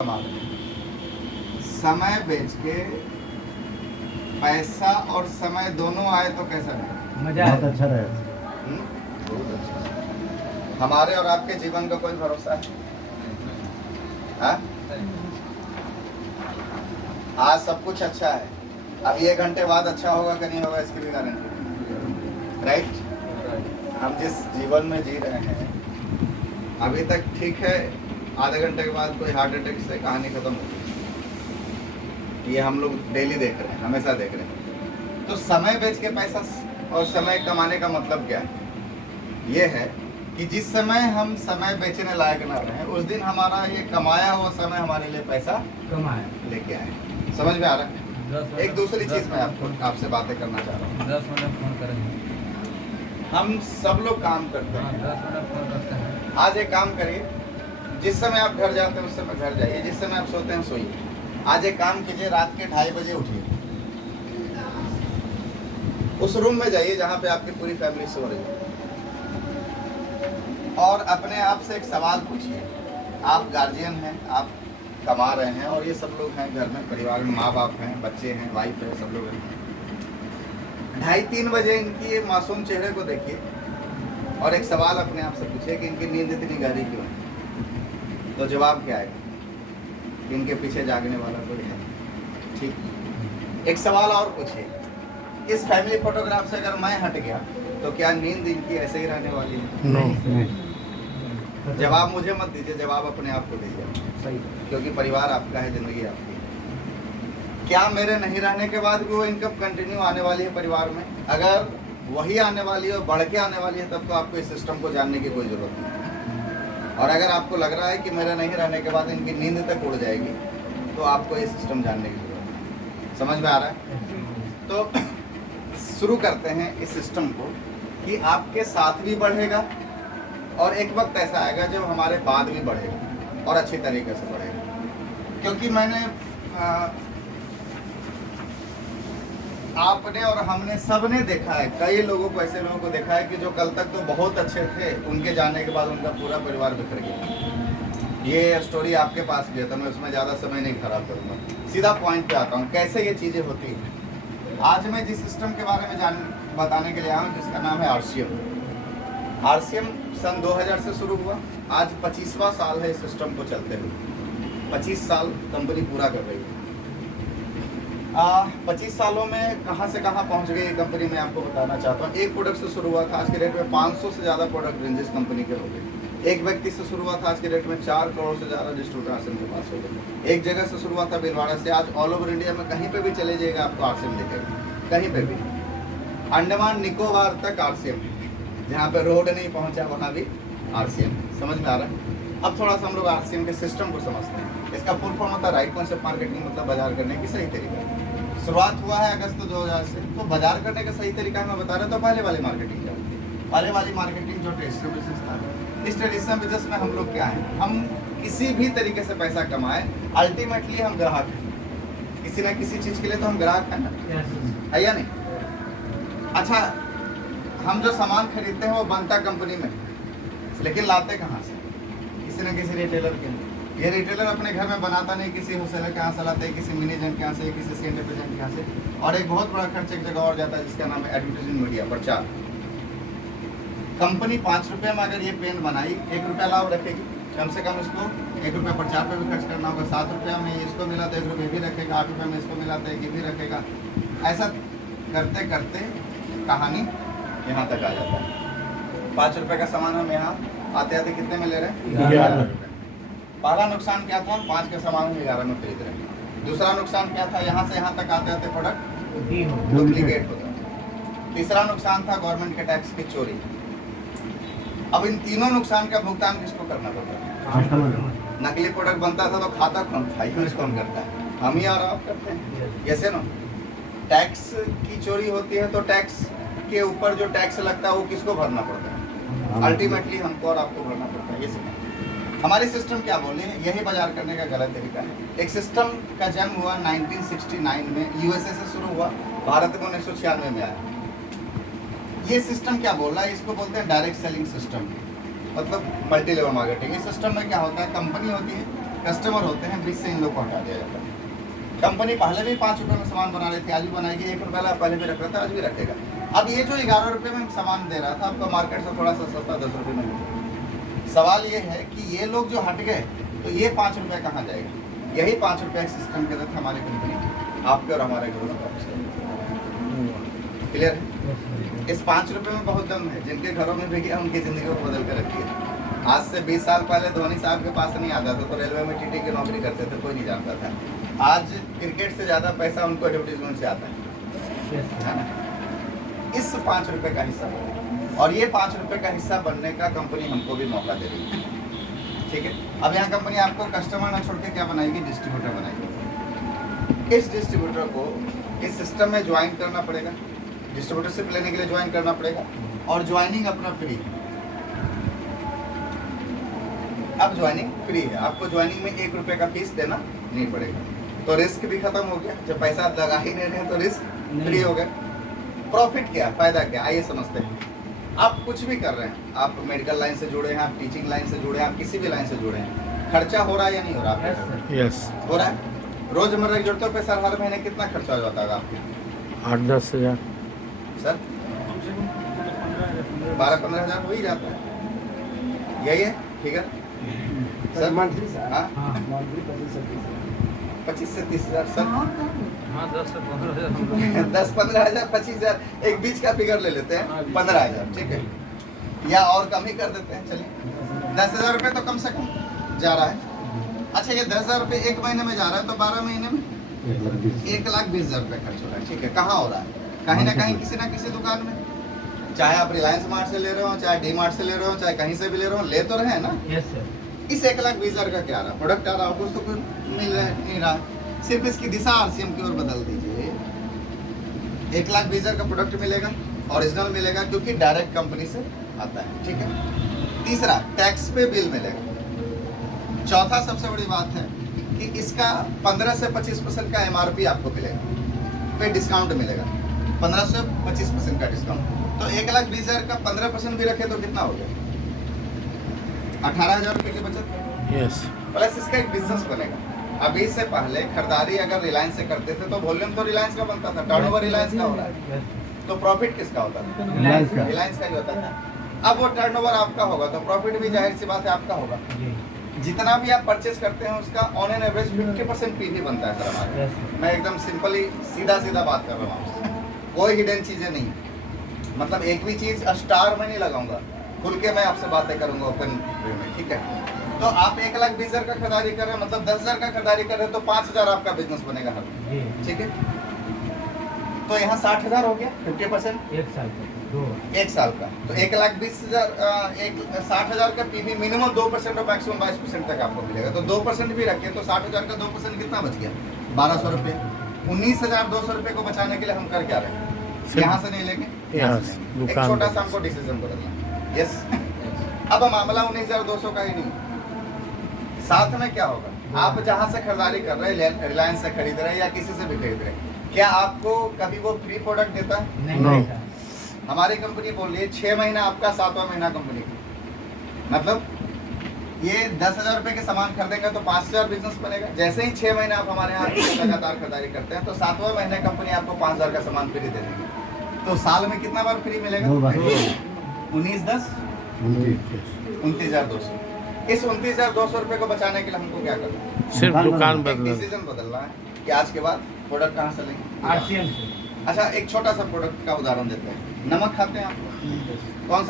समय बेच के पैसा और समय दोनों आए तो कैसा है? मजा बहुत है। अच्छा रहे। बहुत अच्छा। हमारे और आपके जीवन का कोई भरोसा है? हाँ? आज सब कुछ अच्छा है, अब ये घंटे बाद अच्छा होगा कि नहीं होगा इसकी भी गारंटी, राइट? हम जिस जीवन में जी रहे हैं अभी तक ठीक है, आधे घंटे के बाद कोई हार्ट अटैक से कहानी खत्म हो गई। ये हम लोग डेली देख रहे हैं, हमेशा देख रहे हैं। तो समय बेच के पैसा और समय कमाने का मतलब क्या है? ये है कि जिस समय हम समय बेचने लायक ना रहे, उस दिन हमारा ये कमाया हुआ समय हमारे लिए पैसा कमाए लेके आए। समझ में आ रहा है? एक दूसरी चीज मैं आपसे बातें करना चाह रहा हूँ। 10 मिनट फोन करेंगे। हम सब लोग काम करते हाँ, हैं। 10 मिनट फोन करते हैं। आज एक काम करिए, जिस समय आप घर जाते हैं उस समय घर जाइए, जिस समय आप सोते हैं सोइए। आज एक काम कीजिए, रात के 2:30 बजे उठिए, उस रूम में जाइए जहाँ पे आपकी पूरी फैमिली सो रही है, और अपने आप से एक सवाल पूछिए। आप गार्जियन हैं, आप कमा रहे हैं, और ये सब लोग हैं घर में, परिवार में माँ बाप हैं, बच्चे हैं, वाइफ है, सब लोग हैं। 2:30-3 बजे इनकी ये मासूम चेहरे को देखिए और एक सवाल अपने आप से पूछिए कि इनकी नींद इतनी गहरी क्यों है? तो जवाब क्या आएगा? कि इनके पीछे जागने वाला कोई है। ठीक। एक सवाल और पूछिए, इस फैमिली फोटोग्राफ से अगर मैं हट गया तो क्या नींद इनकी ऐसे ही रहने वाली है? नहीं। जवाब मुझे मत दीजिए, जवाब अपने आप को दीजिए, सही। क्योंकि परिवार आपका है, जिंदगी आपकी है। क्या मेरे नहीं रहने के बाद भी वो इनकम कंटिन्यू आने वाली है परिवार में? अगर वही आने वाली है और बढ़ के आने वाली है, तब तो आपको इस सिस्टम को जानने की कोई जरूरत नहीं। और अगर आपको लग रहा है कि मेरे नहीं रहने के बाद इनकी नींद तक उड़ जाएगी, तो आपको ये सिस्टम जानने की जरूरत है। समझ में आ रहा है? तो शुरू करते हैं इस सिस्टम को कि आपके साथ भी बढ़ेगा, और एक वक्त ऐसा आएगा जब हमारे बाद भी बढ़ेगा और अच्छी तरीके से बढ़ेगा। क्योंकि मैंने आपने और हमने सबने देखा है, कई लोगों को, ऐसे लोगों को देखा है कि जो कल तक तो बहुत अच्छे थे, उनके जाने के बाद उनका पूरा परिवार बिखर गया। ये स्टोरी आपके पास भी है, तो मैं उसमें ज़्यादा समय नहीं खराब करूँगा, सीधा पॉइंट पे आता हूँ कैसे ये चीज़ें होती हैं। आज मैं जिस सिस्टम के बारे में बताने के लिए आया हूँ, जिसका नाम है RCM। RCM सन 2000 से शुरू हुआ, आज 25वां साल है इस सिस्टम को चलते हुए। 25 साल कंपनी पूरा कर रही है। 25 सालों में कहाँ से कहाँ पहुँच गई ये कंपनी, मैं आपको बताना चाहता हूँ। एक प्रोडक्ट से शुरू हुआ था, आज के डेट में 500 से ज़्यादा प्रोडक्ट रेंजेस कंपनी के हो गए। एक व्यक्ति से शुरू हुआ था, आज के डेट में 4 करोड़ से ज़्यादा डिस्ट्रीब्यूटर RCM के पास हो गए। एक जगह से शुरू हुआ था, भीलवाड़ा से, आज ऑल ओवर इंडिया में कहीं पे भी चले जाएगा आपको RCM दिखेगा, कहीं पे भी। अंडमान निकोबार तक RCM है, जहाँ पे रोड नहीं पहुँचा वहाँ भी RCM। समझ में आ रहा है? अब थोड़ा सा हम लोग RCM के सिस्टम को समझते हैं। इसका फुल फॉर्म होता है राइट कॉन्सेप्ट मार्केटिंग, मतलब बाजार करने की सही तरीका। शुरुआत हुआ है अगस्त 2000 से। तो बाजार करने का सही तरीका मैं बता रहा, तो पहले वाली मार्केटिंग क्या होती है? पहले वाली मार्केटिंग जो ट्रेडिशनल बिजनेस था, इस ट्रेडिशनल बिजनेस में हम लोग क्या है, हम किसी भी तरीके से पैसा कमाए, अल्टीमेटली हम ग्राहक हैं। किसी ना किसी चीज़ के लिए तो हम ग्राहक हैं ना, है या नहीं? अच्छा, हम जो सामान खरीदते हैं वो बनता कंपनी में, लेकिन लाते कहाँ से? किसी न किसी रिटेलर के। ये रिटेलर अपने घर में बनाता नहीं, किसी होलसेलर के यहाँ से लाते हैं, किसी मिनी एजेंट के यहाँ से, किसी सेंटर एजेंट के यहाँ से। और एक बहुत बड़ा खर्च एक जगह और जाता है, जिसका नाम है एडवर्टाइजिंग मीडिया, प्रचार। कंपनी 5 रुपये में अगर ये पेन बनाई, 1 रुपया लाभ रखेगी, कम से कम इसको 1 रुपया प्रचार पे भी खर्च करना होगा। 7 रुपया में इसको मिला तो 1 रुपये भी रखेगा, 8 रुपये में इसको मिला तो 1 भी रखेगा। ऐसा करते करते कहानी यहाँ तक आ जाता है। 5 रुपये का सामान हम यहाँ आते आते कितने में ले रहे हैं? 11 रुपये। पहला नुकसान क्या था? 5 के सामान हम 11 में खरीद रहे हैं। दूसरा नुकसान क्या था? यहाँ से यहाँ तक आते आते प्रोडक्ट डुप्लीकेट होता है। तीसरा नुकसान था गवर्नमेंट के टैक्स की चोरी। अब इन तीनों नुकसान का भुगतान किसको करना पड़ता है? नकली प्रोडक्ट बनता था तो खाता कौन था? यूज कौन करता है? हम ही और आप करते हैं। कैसे ना, टैक्स की चोरी होती है तो टैक्स के ऊपर जो टैक्स लगता है वो किसको भरना पड़ता है? अल्टीमेटली हमको और आपको भरना पड़ता है। ये सब हमारे सिस्टम क्या बोले, यही बाजार करने का गलत तरीका है। एक सिस्टम का जन्म हुआ 1969 में, USA से शुरू हुआ, भारत में 1996 में आया। ये सिस्टम क्या बोल रहा है? इसको बोलते हैं डायरेक्ट सेलिंग सिस्टम, मतलब मल्टी लेवल मार्केटिंग। इस सिस्टम में क्या होता है, कंपनी होती है, कस्टमर होते हैं, बीच से इन लोग को हटा दिया जाता है। कंपनी पहले भी 5 रुपये में सामान बना रही थी, आज भी बनाएगी। 1 रुपये वाला पहले भी रख रहा था, आज भी रखेगा। अब ये जो 11 रुपये में सामान दे रहा था आपको मार्केट से थोड़ा सा सस्ता 10 रुपये में मिलेगा। सवाल ये है कि ये लोग जो हट गए तो ये 5 रुपये कहाँ जाएगा? यही 5 रुपये के सिस्टम के तहत हमारी कंपनी आपके और हमारे घरों में वापस करेगी। क्लियर है? इस 5 रुपये में बहुत दम है। जिनके घरों में भी गया उनकी ज़िंदगी को बदल कर रखी है। आज से 20 साल पहले धोनी साहब के पास नहीं आता था तो रेलवे में टीटी की नौकरी करते थे, कोई नहीं जानता था। आज क्रिकेट से ज़्यादा पैसा उनको एडवर्टीजमेंट से आता है ना? इस 5 रुपये का हिस्सा बने, और ये 5 रुपये का हिस्सा बनने का कंपनी हमको भी मौका दे रही है। ठीक है, अब यहाँ कंपनी आपको कस्टमर ना छोड़ के क्या बनाएगी? डिस्ट्रीब्यूटर बनाएगी। इस डिस्ट्रीब्यूटर को इस सिस्टम में ज्वाइन करना पड़ेगा, डिस्ट्रीब्यूटरशिप लेने के लिए ज्वाइन करना पड़ेगा, और ज्वाइनिंग अपना फ्री है। अब ज्वाइनिंग फ्री है, आपको ज्वाइनिंग में 1 रुपये का फीस देना नहीं पड़ेगा। तो रिस्क भी खत्म हो गया, जब पैसा आप लगा ही नहीं रहे तो रिस्क फ्री हो गया। प्रॉफिट क्या, फायदा क्या, आइए समझते हैं। आप कुछ भी कर रहे हैं, आप मेडिकल लाइन से जुड़े हैं, आप टीचिंग लाइन से जुड़े हैं, आप किसी भी लाइन से जुड़े हैं, खर्चा हो रहा है या नहीं हो रहा है? यस, हो रहा है। रोजमर्रा की जरूरतों पे सर हर महीने कितना खर्चा हो जाता है आपके? 8-10 हज़ार सर 12-15 हज़ार हो ही जाता है। यही है, ठीक है सर? हाँ, 25 से 30 हज़ार सर। हाँ 10 से 15 हज़ार 10-15 हज़ार, 25 हज़ार, एक बीच का फिगर ले लेते हैं, 15 हज़ार, ठीक है, या और कम ही कर देते हैं। चलिए 10,000 रुपये तो कम से कम जा रहा है। अच्छा, ये 10,000 रुपये एक महीने में जा रहा है तो 12 महीने में 1,20,000 रुपये खर्च हो रहा है। ठीक है, कहाँ हो रहा है? कहीं ना कहीं, किसी ना किसी दुकान में। चाहे आप रिलायंस मार्ट से ले रहे हो, चाहे डी मार्ट से ले रहे हो, चाहे कहीं से भी ले रहे हो, ले तो रहे हैं ना। Yes sir. इस 1,20,000 का क्या आ रहा है? प्रोडक्ट आ रहा है, कुछ तो कुछ मिल रहा है, नहीं रहा। सिर्फ इसकी दिशा आरसीएम की ओर बदल दीजिए, 1,20,000 का प्रोडक्ट मिलेगा, ओरिजिनल मिलेगा, क्योंकि डायरेक्ट कंपनी से आता है। ठीक है। तीसरा, टैक्स पे बिल मिलेगा। चौथा सबसे बड़ी बात है कि इसका 15 से 25% का एमआरपी आपको मिलेगा, पे डिस्काउंट मिलेगा, 15 से 25% का डिस्काउंट। तो 1,20,000 का 15% भी रखे तो कितना हो गया? 18,000 रुपये की बचत। यस, प्लस इसका एक बिजनेस बनेगा। अभी से पहले खरीदारी अगर रिलायंस से करते थे तो वॉल्यूम तो रिलायंस का बनता था, टर्नओवर रिलायंस का हो रहा है, तो प्रॉफिट किसका होता था? रिलायंस का ही होता था। अब वो टर्नओवर आपका होगा तो प्रॉफिट भी जाहिर सी बात है आपका होगा। जितना भी आप परचेस करते हैं उसका ऑन एन एवरेज 50% पीवी बनता है सर हमारे। मैं एकदम सिंपली सीधा सीधा बात कर रहा हूँ आपसे, कोई हिडन चीज़ें नहीं। मतलब एक भी चीज़ स्टार में नहीं लगाऊंगा, खुल के मैं आपसे बातें करूंगा ओपन वे में। ठीक है, तो आप 1,20,000 का खरीदारी कर रहे हैं, मतलब 10,000 का खरीदारी कर रहे हैं तो 5,000 आपका बिजनेस बनेगा हर महीने। ठीक है, तो यहाँ 60,000 हो गया, 50% 1 साल का 1 साल का। तो 1,20,000 60,000 का पीवी मिनिमम 2% और मैक्सिमम 22% तक आपको मिलेगा। तो 2% भी रखिए तो 60,000 का 2% कितना बच गया? 1,200 रुपये। 19,200 रुपये को बचाने के लिए हम कर क्या रहे हैं? यहाँ से नहीं लेंगे, यहाँ से से, लेंगे। एक दुकान छोटा पे। सा हमको डिसीजन बदलना। यस, अब मामला 19,200 का ही नहीं, साथ में क्या होगा? आप जहाँ से खरीदारी कर रहे हैं, रिलायंस से खरीद रहे हैं या किसी से भी खरीद रहे हैं, क्या आपको कभी वो फ्री प्रोडक्ट देता है? नहीं। हमारी कंपनी बोल रही है 6 महीना आपका, 7वां महीना कंपनी का। मतलब ये 10,000 रुपये के सामान खरीदेंगे तो 5,000 बिजनेस बनेगा। जैसे ही 6 महीने आप हमारे यहाँ लगातार खरीदारी करते हैं तो 7वां महीने कंपनी आपको 5,000 का सामान फ्री दे देगी। तो साल में कितना बार फ्री मिलेगा? 19-10 29,200। इस 29,200 रुपये को बचाने के लिए हमको क्या करना? सिर्फ दुकान एक बदला। डिसीजन बदलना है कि आज के बाद प्रोडक्ट कहाँ से लेंगे? आरसीएम से। अच्छा, एक छोटा सा प्रोडक्ट का उदाहरण देते हैं। नमक खाते हैं आप? कौन सा